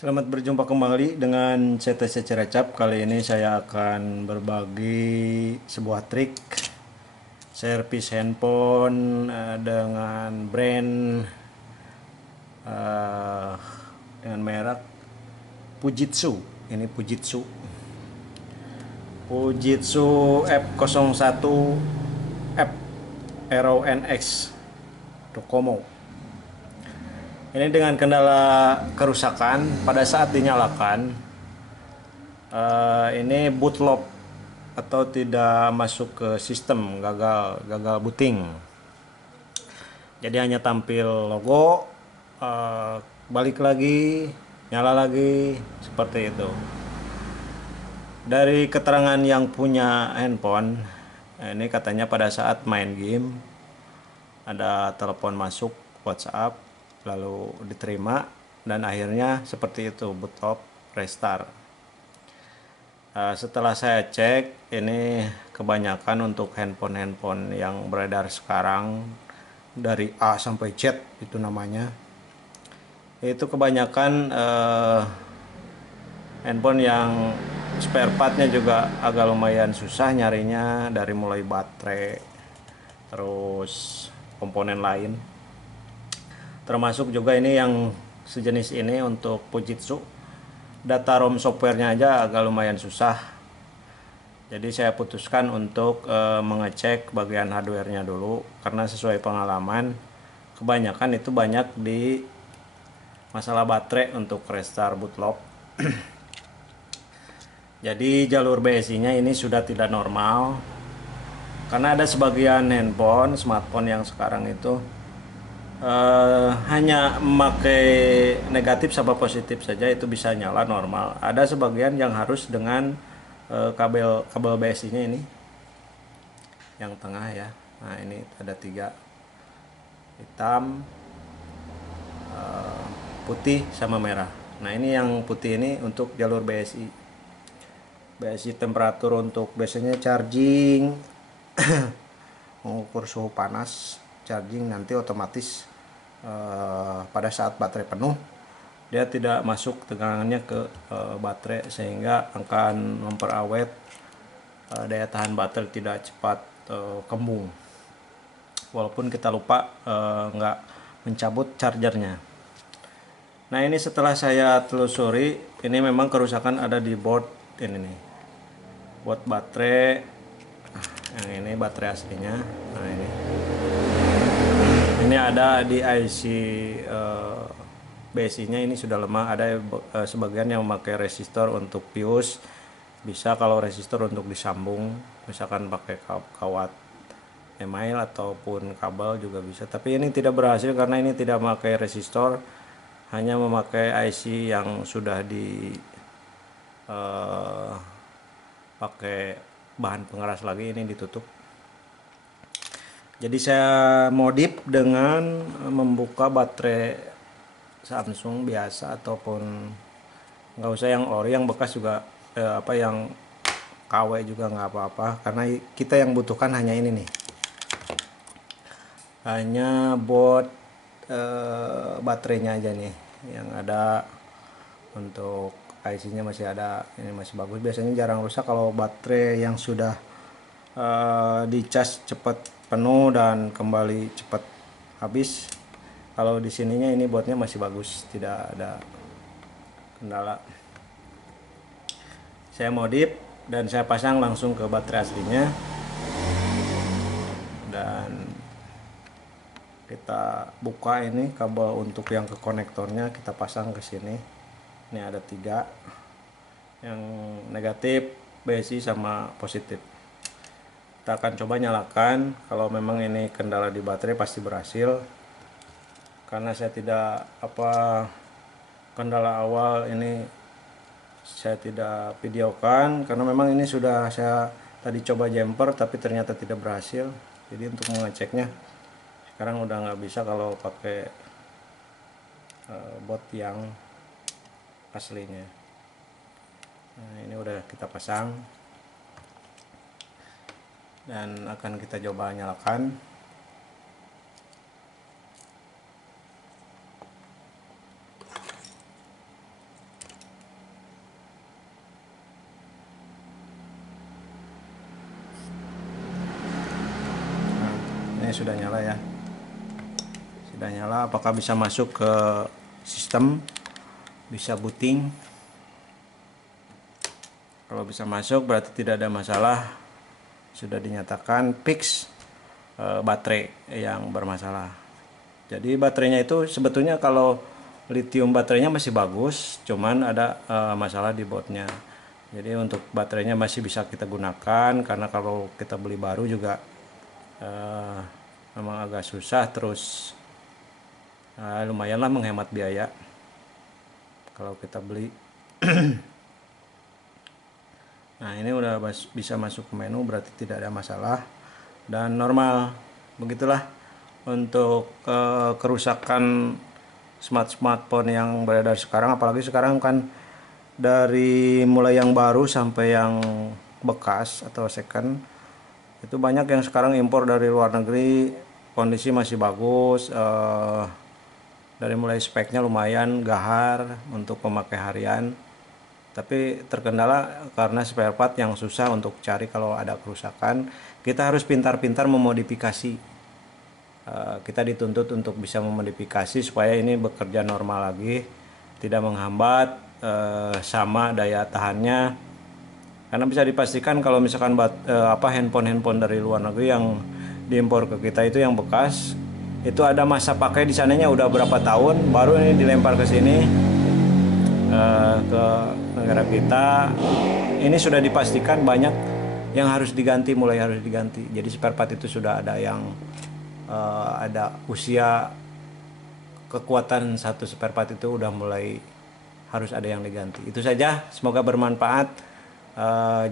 Selamat berjumpa kembali dengan CTC Ciracap. Kali ini saya akan berbagi sebuah trik servis handphone dengan brand eh, dengan merek Fujitsu. Ini Fujitsu F01 F Aero NX Docomo. Ini dengan kendala kerusakan pada saat dinyalakan. Ini bootloop atau tidak masuk ke sistem, gagal booting. Jadi hanya tampil logo, balik lagi, nyala lagi, seperti itu. Dari keterangan yang punya handphone, ini katanya pada saat main game ada telepon masuk WhatsApp, lalu diterima dan akhirnya seperti itu, bootloop restart. Setelah saya cek, ini kebanyakan untuk handphone yang beredar sekarang dari A sampai Z itu namanya. Itu kebanyakan handphone yang spare partnya juga agak lumayan susah nyarinya, dari mulai baterai terus komponen lain. Termasuk juga ini yang sejenis ini untuk Fujitsu. Data ROM softwarenya aja agak lumayan susah. Jadi saya putuskan untuk mengecek bagian hardwarenya dulu, karena sesuai pengalaman kebanyakan itu banyak di masalah baterai untuk restart bootloop. Jadi jalur BSI-nya ini sudah tidak normal, karena ada sebagian handphone, smartphone yang sekarang itu hanya memakai negatif sama positif saja itu bisa nyala normal. Ada sebagian yang harus dengan kabel BSI-nya ini yang tengah ya. Nah ini ada 3, hitam, putih sama merah. Nah ini yang putih ini untuk jalur BSI temperatur, untuk biasanya charging, mengukur suhu panas, charging nanti otomatis pada saat baterai penuh dia tidak masuk tegangannya ke baterai, sehingga akan memperawet daya tahan baterai, tidak cepat kembung walaupun kita lupa nggak mencabut chargernya. Nah ini setelah saya telusuri, ini memang kerusakan ada di board ini nih, board baterai. Yang ini baterai aslinya. Nah ini ada di IC BSI-nya ini sudah lemah. Ada sebagian yang memakai resistor untuk fuse, bisa kalau resistor untuk disambung, misalkan pakai kawat email ataupun kabel juga bisa. Tapi ini tidak berhasil karena ini tidak memakai resistor, hanya memakai IC yang sudah di pakai bahan pengeras lagi, ini ditutup. Jadi saya modif dengan membuka baterai Samsung biasa, ataupun nggak usah yang ori, yang bekas juga yang KW juga nggak apa-apa, karena kita yang butuhkan hanya ini nih, hanya buat baterainya aja nih yang ada. Untuk IC-nya masih ada, ini masih bagus, biasanya jarang rusak kalau baterai yang sudah dicas cepat penuh dan kembali cepat habis. Kalau di sininya ini buatnya masih bagus, tidak ada kendala. Saya modif dan saya pasang langsung ke baterai aslinya, dan kita buka ini kabel untuk yang ke konektornya, kita pasang ke sini. Ini ada 3, yang negatif, BSI sama positif. Kita akan coba nyalakan. Kalau memang ini kendala di baterai pasti berhasil, karena saya tidak kendala awal ini saya tidak videokan, karena memang ini sudah saya tadi coba jumper tapi ternyata tidak berhasil. Jadi untuk mengeceknya sekarang udah nggak bisa kalau pakai bot yang aslinya. Nah ini udah kita pasang dan akan kita coba nyalakan. ini sudah nyala ya, sudah nyala. Apakah bisa masuk ke sistem, bisa booting? Kalau bisa masuk berarti tidak ada masalah, sudah dinyatakan fix baterai yang bermasalah. Jadi baterainya itu sebetulnya kalau lithium baterainya masih bagus, cuman ada masalah di bautnya. Jadi untuk baterainya masih bisa kita gunakan, karena kalau kita beli baru juga memang agak susah, terus lumayanlah menghemat biaya kalau kita beli. Nah, ini udah bisa masuk ke menu, berarti tidak ada masalah dan normal. Begitulah untuk kerusakan smartphone yang beredar sekarang, apalagi sekarang kan dari mulai yang baru sampai yang bekas atau second, itu banyak yang sekarang impor dari luar negeri, kondisi masih bagus, dari mulai speknya lumayan gahar untuk pemakai harian, tapi terkendala karena spare part yang susah untuk cari. Kalau ada kerusakan kita harus pintar-pintar memodifikasi, kita dituntut untuk bisa memodifikasi supaya ini bekerja normal lagi, tidak menghambat, sama daya tahannya. Karena bisa dipastikan kalau misalkan handphone dari luar negeri yang diimpor ke kita itu yang bekas, itu ada masa pakai di sananya udah berapa tahun, baru ini dilempar ke sini, ke negara kita. Ini sudah dipastikan banyak yang harus diganti, mulai harus diganti. Jadi spare part itu sudah ada yang ada usia, kekuatan satu spare part itu udah mulai harus ada yang diganti. Itu saja, semoga bermanfaat.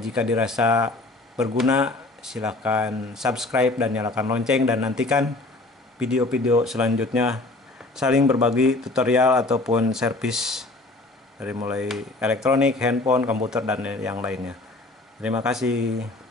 Jika dirasa berguna, silakan subscribe dan nyalakan lonceng, dan nantikan video-video selanjutnya saling berbagi tutorial ataupun servis dari mulai elektronik, handphone, komputer dan yang lainnya. Terima kasih.